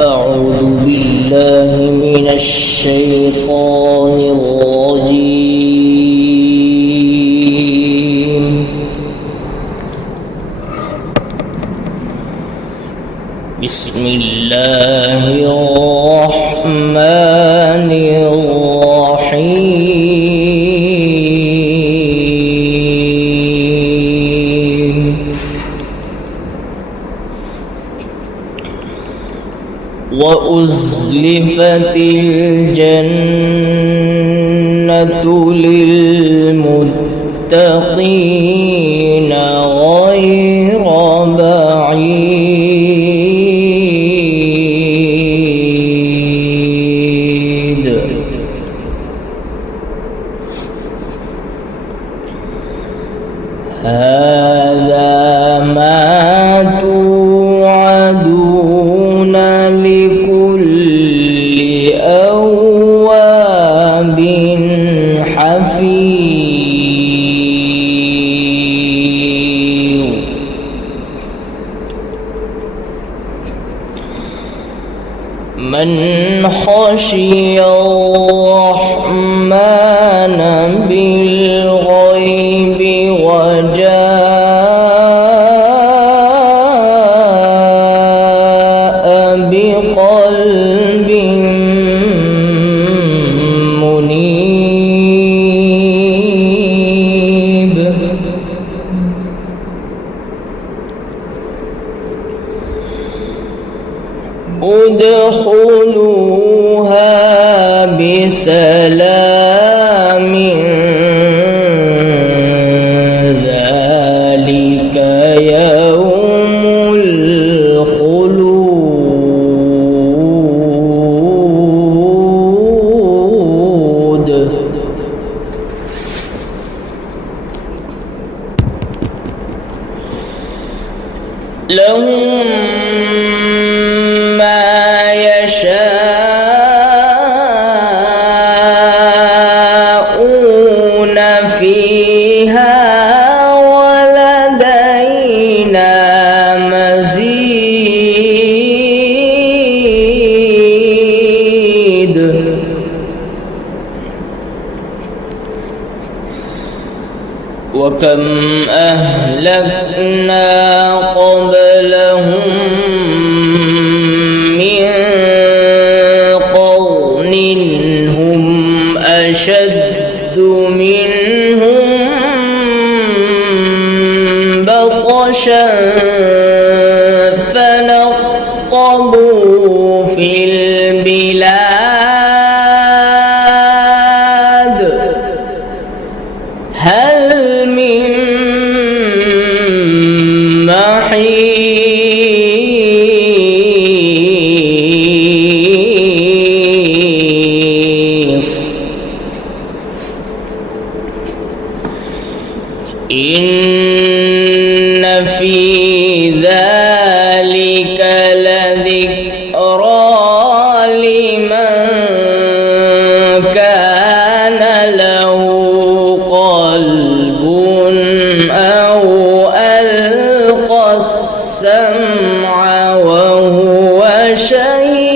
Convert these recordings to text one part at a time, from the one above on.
أعوذ بالله من الشيطان الرجيم. بسم الله الرحمن الرحيم. وأزلفت الجنة للمتقين غير بعيد. هذا ما توعدون لكل أواب حفيظ. من خشي الرحمن بالغيب وجاء بقلب منيب. ادخلوها بسلام ذلك يوم الخلود. لهم ما يشاءون فيها ولدينا مزيد. وكم أهلكنا قبلهم من قرن هم أشد منهم بطشا فنقبوا في البلاد هل من محيص. إن في ذلك لذكرى لمن كان له قلب أو ألقى السمع وهو شهيد.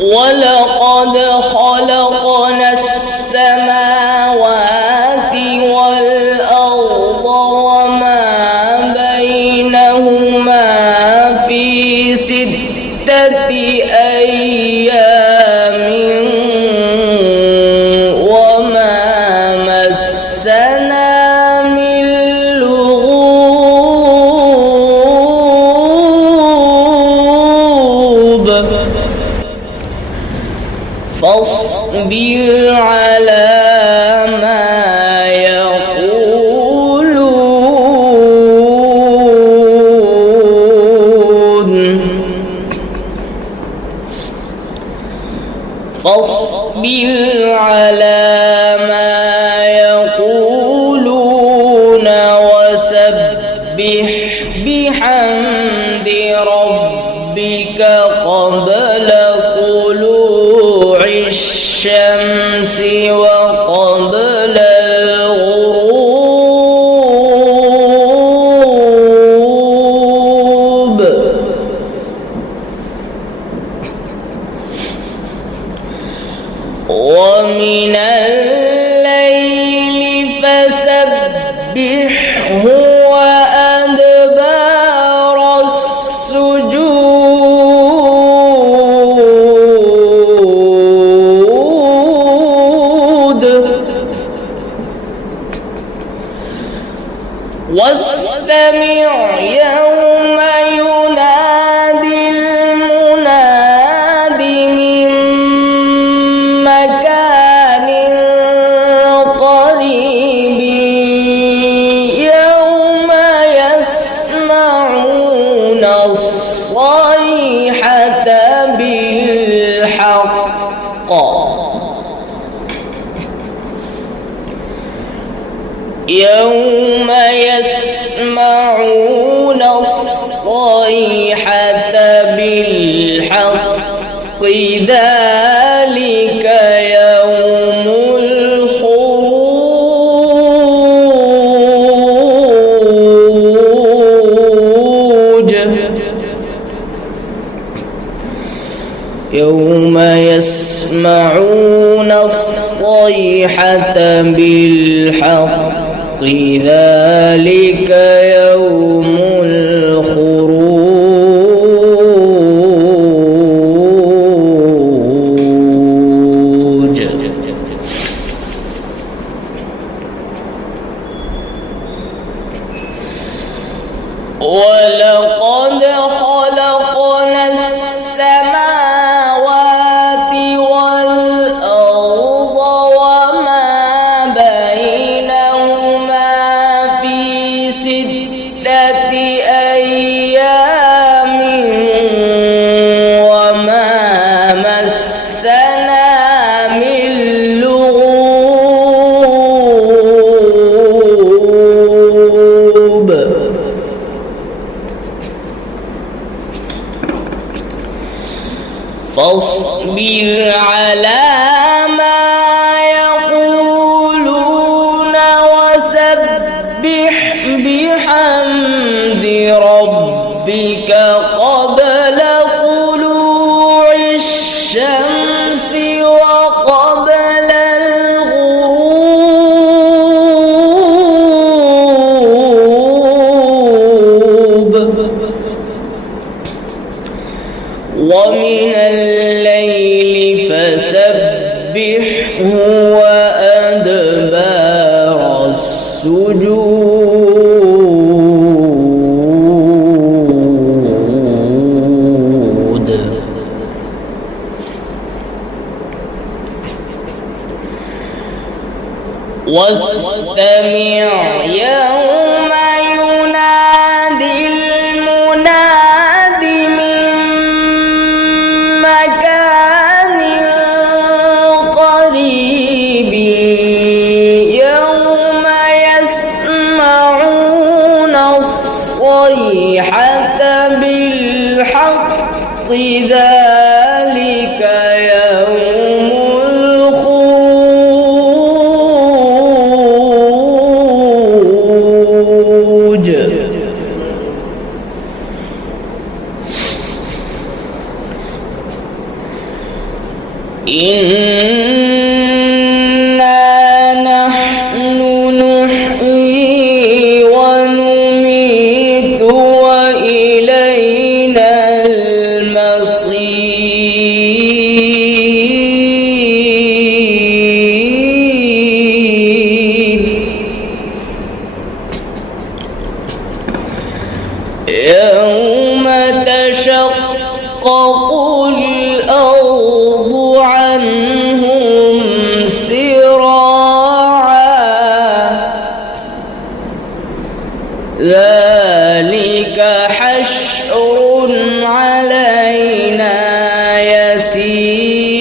ولقد خلقنا السماوات والأرض وما بينهما في 6 أيام وما مسنا من لغوب. فاصبر على ما يقولون. فاصبر على ما يقولون وسبح بحمد ربك قبل طلوع ومن الليل فسبحه وأدبار السجود واستمع يوم ينادي المناد من مكان قريب يوم يسمعون الصيحة بالحق يوم يسمعون الصيحة بالحق ذلك يوم الخروج يوم يسمعون الصيحة بالحق ذلك يوم الخروج ولقد خلقنا السماوات والأرض وما بينهما في 6 أيام وما مسنا من لغوب فاصبر على ما يقولون وسبح بحمد ربك قبل طلوع الشمس وقبل الغروب ومن الليل فسبحه وأدبار السجود واستمع يوم ينادي المناد من مكان قريب يوم يسمعون الصيحة بالحق ذلك يوم الخروج إنا نحن نحيي ونميت وإلينا المصير يوم تشقق الأرض عنهم سراعا ذلك حشر علينا يسير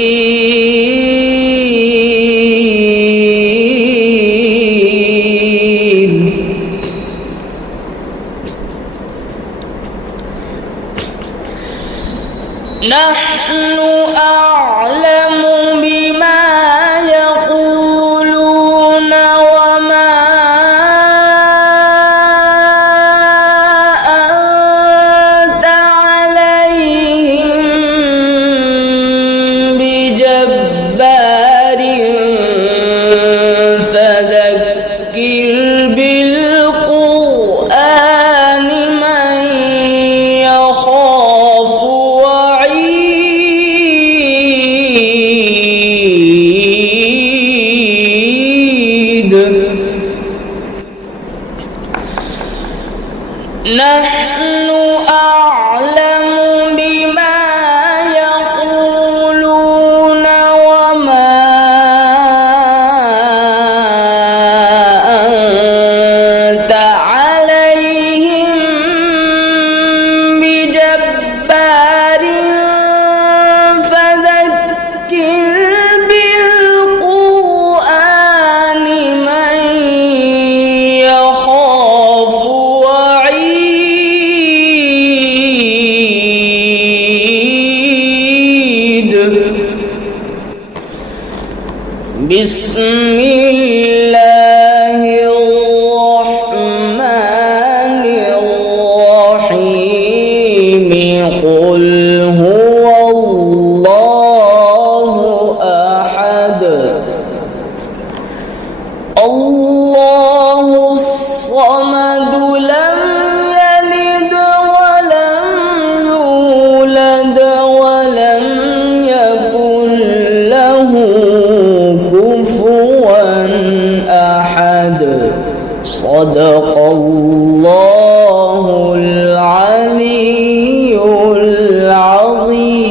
نحن أعلم بما يقولون وما أنت عليهم بجبار بسم الله الرحمن الرحيم قل هو الله أحد الله الصمد لم يلد ولم يولد ولم يكن له كفوا أحد صدق الله العلي العظيم